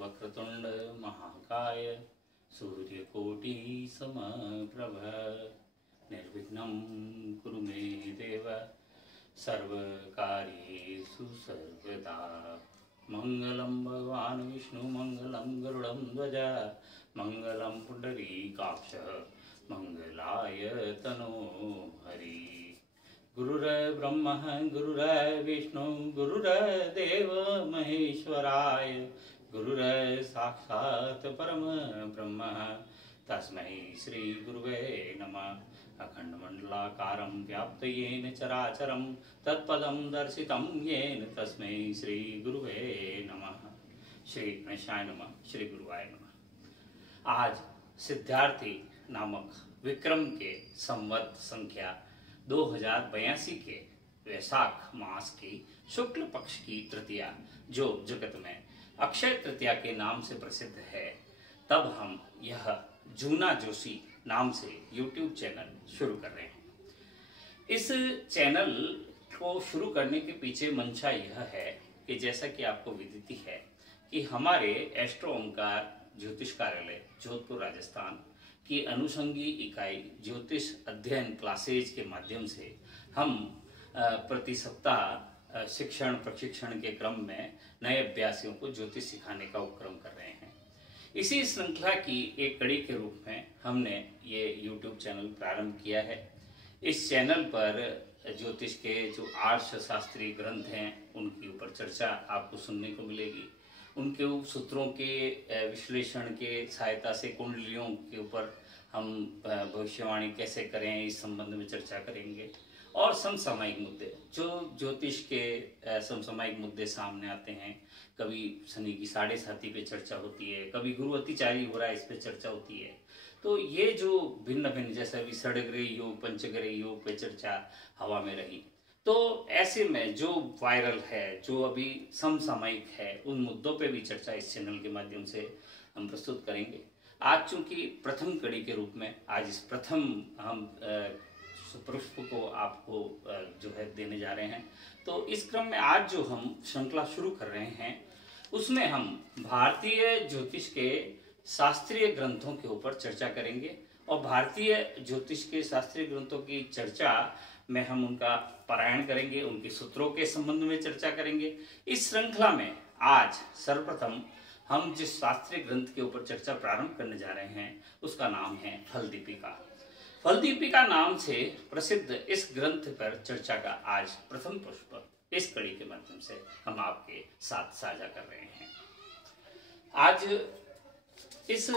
वक्रतुंड महाकाय सूर्यकोटि समप्रभ निर्विघ्नं कुरु मे देव सर्वकार्येषु सर्वदा। मंगलं भगवान् विष्णु मंगलं गरुडं ध्वज मंगलं पुंडरीकाक्ष मंगलाय तनो हरि। गुरुर्ब्रह्मा गुरुर्विष्णु गुरुर्देव महेश्वराय गुरुर्साक्षात् परम ब्रह्म तस्मै श्री गुरुवे नमः। अखंडमंडलाकारं व्याप्तं चराचरं तत्पदं दर्शितं येन तस्मै श्री गुरुवे नमः। श्री गणेशाय नमः, श्री गुरुवाय नमः। आज सिद्धार्थी नामक विक्रम के संवत संख्या 2082 के वैशाख मास की शुक्ल पक्ष की तृतीया, जो जगत में अक्षय तृतीया के नाम से प्रसिद्ध है, तब हम यह जूना जोशी नाम से YouTube चैनल शुरू कर रहे हैं। इस चैनल को शुरू करने के पीछे मंशा यह है कि जैसा कि आपको विदित है कि हमारे एस्ट्रो ओंकार ज्योतिष कार्यालय जोधपुर राजस्थान की अनुषंगी इकाई ज्योतिष अध्ययन क्लासेज के माध्यम से हम प्रति सप्ताह शिक्षण प्रशिक्षण के क्रम में नए अभ्यासियों को ज्योतिष सिखाने का उपक्रम कर रहे हैं। इसी श्रृंखला की एक कड़ी के रूप में हमने ये YouTube चैनल प्रारंभ किया है। इस चैनल पर ज्योतिष के जो आर्ष शास्त्रीय ग्रंथ हैं उनके ऊपर चर्चा आपको सुनने को मिलेगी। उनके सूत्रों के विश्लेषण के सहायता से कुंडलियों के ऊपर हम भविष्यवाणी कैसे करें इस संबंध में चर्चा करेंगे। और समसामयिक मुद्दे, जो ज्योतिष के समसामयिक मुद्दे सामने आते हैं, कभी शनि की साढ़े साती पे चर्चा होती है, कभी गुरु अतिचारी हो रहा है इस पे चर्चा होती है। तो ये जो भिन्न भिन्न, जैसे अभी षडग्रह योग पंचग्रह योग पे चर्चा हवा में रही, तो ऐसे में जो वायरल है, जो अभी समसामयिक है, उन मुद्दों पे भी चर्चा इस चैनल के माध्यम से हम प्रस्तुत करेंगे। आज चूंकि प्रथम कड़ी के रूप में आज इस प्रथम हम पुष्प को आपको जो है देने जा रहे हैं, तो इस क्रम में आज जो हम श्रृंखला शुरू कर रहे हैं उसमें हम भारतीय ज्योतिष के शास्त्रीय ग्रंथों के ऊपर चर्चा करेंगे। और भारतीय ज्योतिष के शास्त्रीय ग्रंथों की चर्चा में हम उनका पारायण करेंगे, उनके सूत्रों के संबंध में चर्चा करेंगे। इस श्रृंखला में आज सर्वप्रथम हम जिस शास्त्रीय ग्रंथ के ऊपर चर्चा प्रारंभ करने जा रहे हैं उसका नाम है फलदीपिका। फलदीपिका नाम से प्रसिद्ध इस ग्रंथ पर चर्चा का आज प्रथम पुष्प इस कड़ी के माध्यम से हम आपके साथ साझा कर रहे हैं। आज इस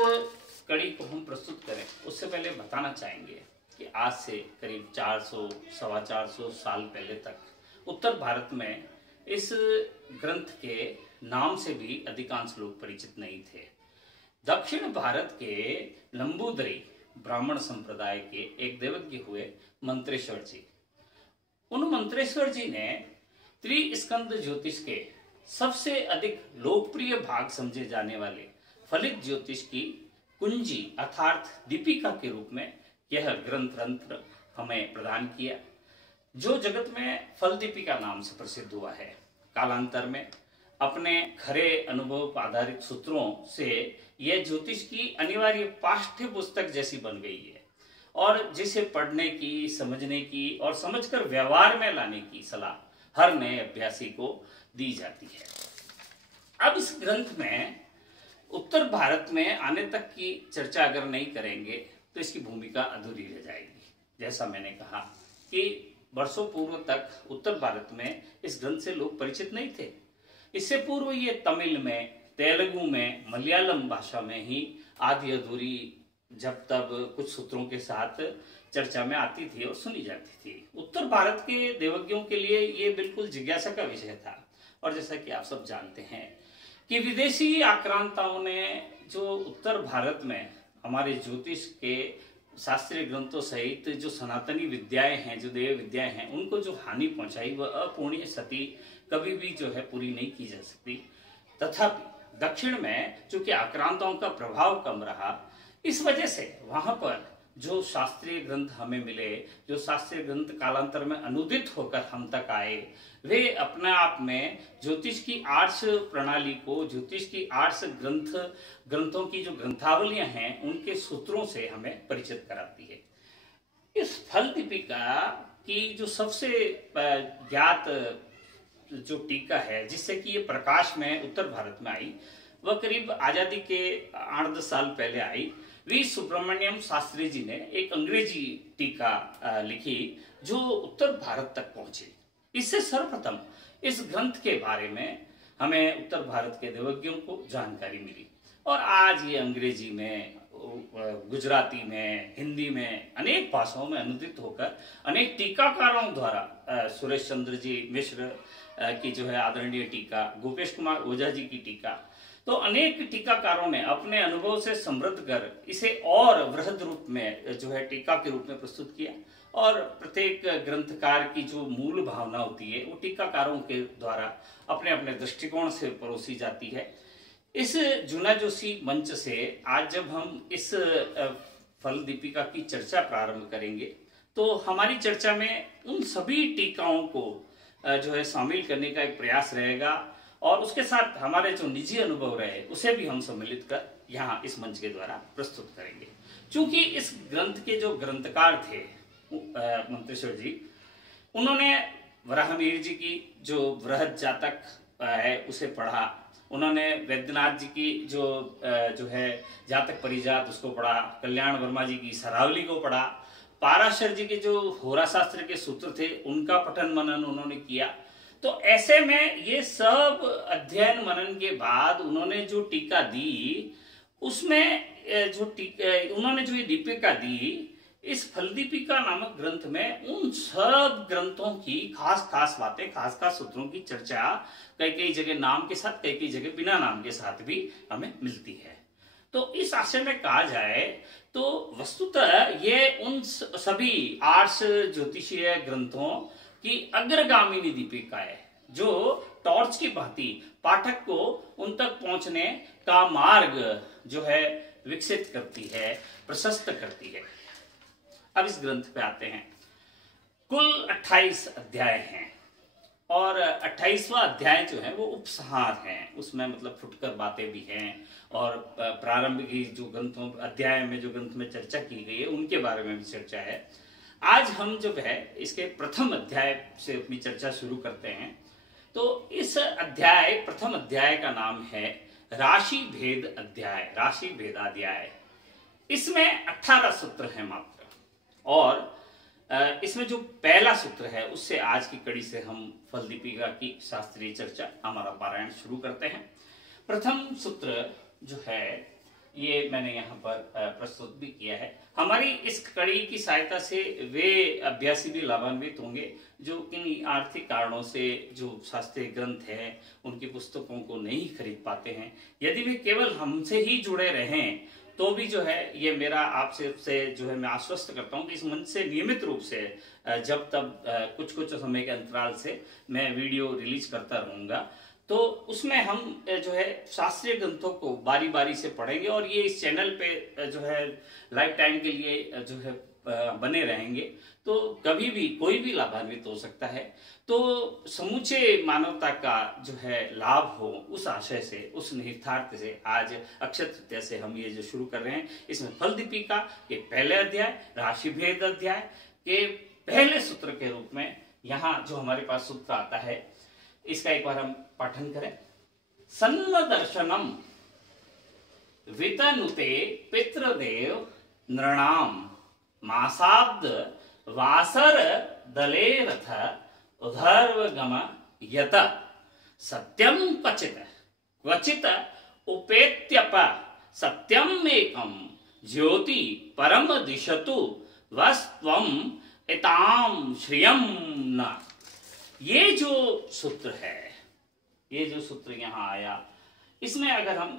कड़ी को हम प्रस्तुत करें उससे पहले बताना चाहेंगे कि आज से करीब 400 सवा 400 साल पहले तक उत्तर भारत में इस ग्रंथ के नाम से भी अधिकांश लोग परिचित नहीं थे। दक्षिण भारत के नंबूदरी ब्राह्मण संप्रदाय के एक देवज्ञ हुए मंत्रेश्वर जी। उन मंत्रेश्वर जी ने त्रिस्कंद ज्योतिष के सबसे अधिक लोकप्रिय भाग समझे जाने वाले फलित ज्योतिष की कुंजी अर्थात दीपिका के रूप में यह ग्रंथ रंत्र हमें प्रदान किया, जो जगत में फल दीपिका नाम से प्रसिद्ध हुआ है। कालांतर में अपने खरे अनुभव आधारित सूत्रों से यह ज्योतिष की अनिवार्य पाठ्य पुस्तक जैसी बन गई है और जिसे पढ़ने की, समझने की और समझकर व्यवहार में लाने की सलाह हर नए अभ्यासी को दी जाती है। अब इस ग्रंथ में उत्तर भारत में आने तक की चर्चा अगर नहीं करेंगे तो इसकी भूमिका अधूरी रह जाएगी। जैसा मैंने कहा कि वर्षों पूर्व तक उत्तर भारत में इस ग्रंथ से लोग परिचित नहीं थे। इससे पूर्व ये तमिल में, तेलुगु में, मलयालम भाषा में ही आधी अधूरी जब तब कुछ सूत्रों के साथ चर्चा में आती थी और सुनी जाती थी। उत्तर भारत के देवज्ञों के लिए ये बिल्कुल जिज्ञासा का विषय था। और जैसा कि आप सब जानते हैं कि विदेशी आक्रांताओं ने जो उत्तर भारत में हमारे ज्योतिष के शास्त्रीय ग्रंथों सहित जो सनातनी विद्याएं हैं, जो देव विद्याएं हैं, उनको जो हानि पहुंचाई वह अपूर्णीय क्षति कभी भी जो है पूरी नहीं की जा सकती। तथापि दक्षिण में चूंकि आक्रांताओं का प्रभाव कम रहा, इस वजह से वहां पर जो शास्त्रीय ग्रंथ हमें मिले, जो शास्त्रीय ग्रंथ कालांतर में अनुदित होकर हम तक आए, वे अपने आप में ज्योतिष की आर्ट्स प्रणाली को, ज्योतिष की आर्ट्स ग्रंथों की जो ग्रंथावलियां हैं उनके सूत्रों से हमें परिचित कराती है। इस फल दीपिका की जो सबसे ज्ञात जो टीका है जिससे कि ये प्रकाश में उत्तर भारत में आई, वह करीब आजादी के 8-10 साल पहले आई। वी सुब्रमण्यम शास्त्री जी ने एक अंग्रेजी टीका लिखी जो उत्तर भारत तक पहुंची। इससे सर्वप्रथम इस ग्रंथ के बारे में हमें उत्तर भारत के देवज्ञों को जानकारी मिली और आज ये अंग्रेजी में, गुजराती में, हिंदी में, अनेक भाषाओं में अनुदित होकर अनेक टीकाकारों द्वारा, सुरेश चंद्र जी मिश्र की जो है आदरणीय टीका, गोपेश कुमार ओझा जी की टीका, तो अनेक टीकाकारों ने अपने अनुभव से समृद्ध कर इसे और वृहद रूप में जो है टीका के रूप में प्रस्तुत किया। और प्रत्येक ग्रंथकार की जो मूल भावना होती है वो टीकाकारों के द्वारा अपने अपने दृष्टिकोण से परोसी जाती है। इस जूना जोशी मंच से आज जब हम इस फल दीपिका की चर्चा प्रारंभ करेंगे तो हमारी चर्चा में उन सभी टीकाओं को जो है शामिल करने का एक प्रयास रहेगा और उसके साथ हमारे जो निजी अनुभव रहे उसे भी हम सम्मिलित कर यहाँ इस मंच के द्वारा प्रस्तुत करेंगे। क्योंकि इस ग्रंथ के जो ग्रंथकार थे मंत्रेश्वर जी, उन्होंने वराहमिहिर जी की जो वृहद जातक है उसे पढ़ा, उन्होंने वैद्यनाथ जी की जो है जातक परिजात उसको पढ़ा, कल्याण वर्मा जी की सरावली को पढ़ा, पाराशर जी के जो होरा शास्त्र के सूत्र थे उनका पठन मनन उन्होंने किया। तो ऐसे में ये सब अध्ययन मनन के बाद उन्होंने जो टीका दी उसमें उन्होंने जो ये दीपिका दी, इस फल दीपिका नामक ग्रंथ में उन सब ग्रंथों की खास खास बातें, खास खास सूत्रों की चर्चा कई कई जगह नाम के साथ, कई कई जगह बिना नाम के साथ भी हमें मिलती है। तो इस आशय में कहा जाए तो वस्तुतः ये उन सभी आर्ष ज्योतिषीय ग्रंथों की अग्रगामिनी दीपिका है जो टॉर्च की भांति पाठक को उन तक पहुंचने का मार्ग जो है विकसित करती है, प्रशस्त करती है। अब इस ग्रंथ पे आते हैं। कुल 28 अध्याय हैं और 28वां अध्याय जो है वो उपसंहार है, उसमें मतलब फुटकर बातें भी हैं और प्रारंभिक जो ग्रंथों अध्याय में जो ग्रंथ में चर्चा की गई है उनके बारे में भी चर्चा है। आज हम जो है इसके प्रथम अध्याय से अपनी चर्चा शुरू करते हैं। तो इस प्रथम अध्याय का नाम है राशि भेद अध्याय, राशि भेदाध्याय। इसमें 18 सूत्र हैं मात्र और इसमें जो पहला सूत्र है उससे आज की कड़ी से हम फल दीपिका की शास्त्रीय चर्चा, हमारा पारायण शुरू करते हैं। प्रथम सूत्र जो है ये मैंने यहाँ पर प्रस्तुत भी किया है। हमारी इस कड़ी की सहायता से वे अभ्यासी भी लाभान्वित होंगे जो इन आर्थिक कारणों से जो शास्त्रीय ग्रंथ हैं उनकी पुस्तकों को नहीं खरीद पाते हैं। यदि वे केवल हमसे ही जुड़े रहें तो भी जो है ये मेरा आपसे जो है मैं आश्वस्त करता हूँ कि इस मंच से नियमित रूप से जब तब कुछ कुछ समय के अंतराल से मैं वीडियो रिलीज करता रहूंगा। तो उसमें हम जो है शास्त्रीय ग्रंथों को बारी बारी से पढ़ेंगे और ये इस चैनल पे जो है लाइफ टाइम के लिए जो है बने रहेंगे। तो कभी भी कोई भी लाभान्वित हो सकता है। तो समूचे मानवता का जो है लाभ हो उस आशय से, उस निहितार्थ से आज अक्षय तृतीया से हम ये जो शुरू कर रहे हैं, इसमें फल दीपिका के पहले अध्याय राशि भेद अध्याय के पहले सूत्र के रूप में यहाँ जो हमारे पास सूत्र आता है इसका एक बार हम पाठन करें। सन्म दर्शनम वितनुते पितृदेव नृणाम मासाब्द वासर दले रथ उधर्वगम यत सत्यम क्वचित क्वचित उपेत्यप सत्यम एकम ज्योति परम दिशतु वस्त्वम इताम श्रियम न। ये जो सूत्र है, ये जो सूत्र यहाँ आया, इसमें अगर हम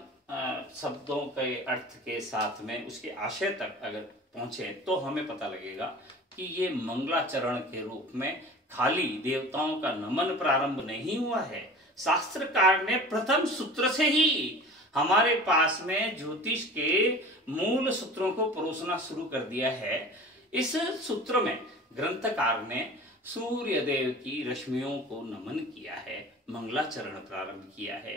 शब्दों के अर्थ के साथ में उसके आशय तक अगर पहुंचे तो हमें पता लगेगा कि ये मंगलाचरण के रूप में खाली देवताओं का नमन प्रारंभ नहीं हुआ है। शास्त्रकार ने प्रथम सूत्र से ही हमारे पास में ज्योतिष के मूल सूत्रों को परोसना शुरू कर दिया है। इस सूत्र में ग्रंथकार ने सूर्य देव की रश्मियों को नमन किया है, मंगलाचरण प्रारंभ किया है।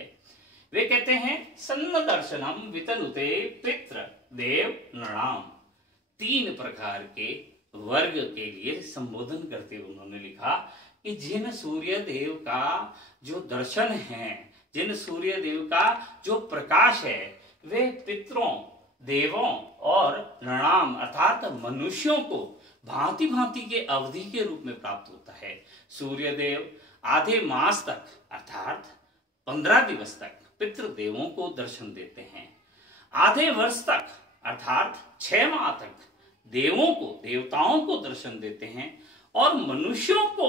वे कहते हैं सन्न दर्शनम वितनुते पितृ देव नृणाम। 3 प्रकार के वर्ग के लिए संबोधन करते हुए उन्होंने लिखा कि जिन सूर्य देव का जो दर्शन है, जिन सूर्य देव का जो प्रकाश है, वे पितरों, देवों और नृणाम अर्थात मनुष्यों को भांति भांति के अवधि के रूप में प्राप्त होता है। सूर्य देव आधे मास तक अर्थात 15 दिवस तक पितृदेवों को दर्शन देते हैं। आधे वर्ष तक अर्थात 6 माह तक देवों को, देवताओं को दर्शन देते हैं और मनुष्यों को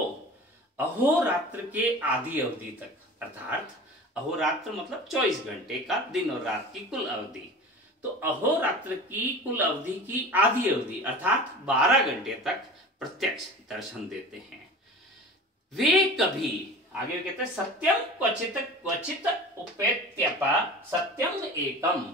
अहोरात्र के आधी अवधि तक अर्थात अहोरात्र मतलब 24 घंटे का दिन और रात की कुल अवधि, तो अहोरात्र की कुल अवधि की आधी अवधि अर्थात 12 घंटे तक प्रत्यक्ष दर्शन देते हैं। वे कभी आगे कहते हैं सत्यम क्वचित क्वचित उपेत्यपा सत्यम एकम।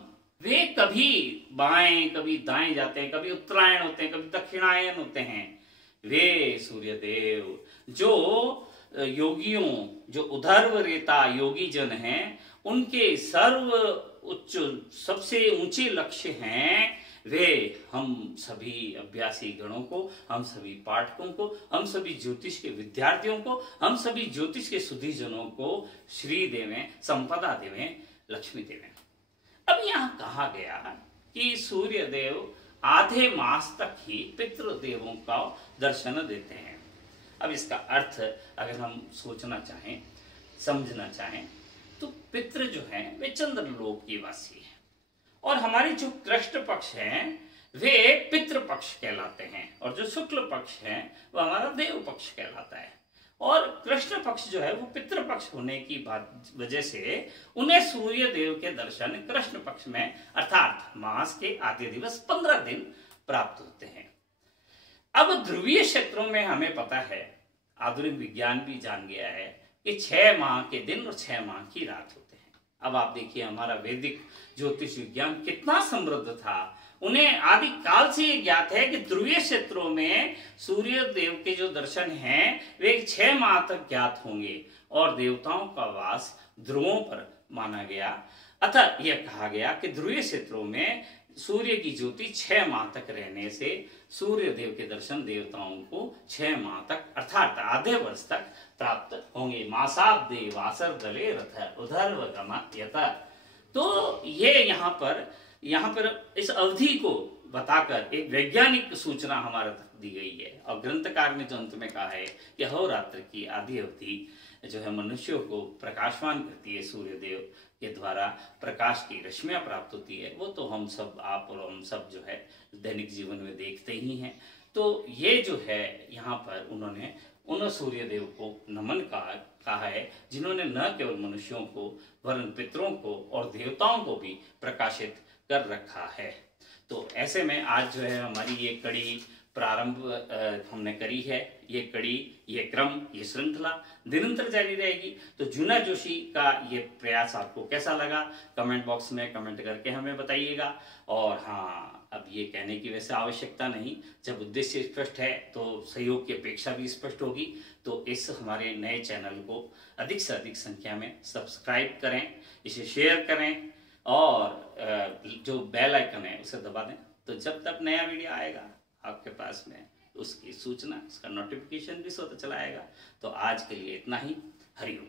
वे कभी बाएं कभी दाएं जाते हैं, कभी उत्तरायण होते हैं, कभी दक्षिणायन होते हैं। वे सूर्यदेव जो योगियों, जो उधर्व रेता योगी जन हैं, उनके सर्व उच्च सबसे ऊंचे लक्ष्य हैं, वे हम सभी अभ्यासी गणों को, हम सभी पाठकों को, हम सभी ज्योतिष के विद्यार्थियों को, हम सभी ज्योतिष के सुधीजनों को श्री देवें, संपदा देवें, लक्ष्मी देवें। अब यहां कहा गया कि सूर्य देव आधे मास तक ही पितृदेवों का दर्शन देते हैं। अब इसका अर्थ अगर हम सोचना चाहें, समझना चाहें, तो पितृ जो हैं वे चंद्रलोक की वासी हैं और हमारे जो कृष्ण पक्ष हैं वे पितृ पक्ष कहलाते हैं और जो शुक्ल पक्ष है वह हमारा देव पक्ष कहलाता है। और कृष्ण पक्ष जो है वो पितृ पक्ष होने की वजह से उन्हें सूर्य देव के दर्शन कृष्ण पक्ष में अर्थात मास के आधे दिवस 15 दिन प्राप्त होते हैं। अब ध्रुवीय क्षेत्रों में हमें पता है, आधुनिक विज्ञान भी जान गया है कि 6 माह के दिन और 6 माह की रात होते हैं। अब आप देखिए हमारा वैदिक ज्योतिष विज्ञान कितना समृद्ध था। उन्हें आदि काल से ये ज्ञात है कि ध्रुवीय क्षेत्रों में सूर्य देव के जो दर्शन हैं वे 6 माह तक ज्ञात होंगे और देवताओं का वास ध्रुवों पर माना गया। अतः यह कहा गया कि ध्रुवीय क्षेत्रों में सूर्य की ज्योति 6 माह तक रहने से सूर्य देव के दर्शन देवताओं को 6 माह तक अर्थात आधे वर्ष तक प्राप्त होंगे। मासाब्दे वासर दले रथ उधर्व गमयत। तो ये यहाँ पर इस अवधि को बताकर एक वैज्ञानिक सूचना हमारे तक दी गई है और ग्रंथकार ने जो अंत में कहा है कि अहोरात्र की आधी अवधि जो है मनुष्यों को प्रकाशवान करती है, सूर्य देव के द्वारा प्रकाश की रश्मियां प्राप्त होती है। वो तो हम सब, आप और हम सब जो है दैनिक जीवन में देखते ही हैं। तो ये जो है यहाँ पर उन्होंने उन सूर्य देव को नमन कहा है जिन्होंने न केवल मनुष्यों को वरन पितरों को और देवताओं को भी प्रकाशित कर रखा है। तो ऐसे में आज जो है हमारी ये कड़ी प्रारंभ हमने करी है। ये कड़ी, ये क्रम, ये श्रृंखला निरंतर जारी रहेगी। तो जूना जोशी का ये प्रयास आपको कैसा लगा कमेंट बॉक्स में कमेंट करके हमें बताइएगा। और हाँ, अब ये कहने की वैसे आवश्यकता नहीं, जब उद्देश्य स्पष्ट है तो सहयोग की अपेक्षा भी स्पष्ट होगी। तो इस हमारे नए चैनल को अधिक से अधिक संख्या में सब्सक्राइब करें, इसे शेयर करें और जो बेल आइकन है उसे दबा दें। तो जब तक नया वीडियो आएगा आपके पास में उसकी सूचना, उसका नोटिफिकेशन भी स्वतः चला आएगा। तो आज के लिए इतना ही। हरिओम।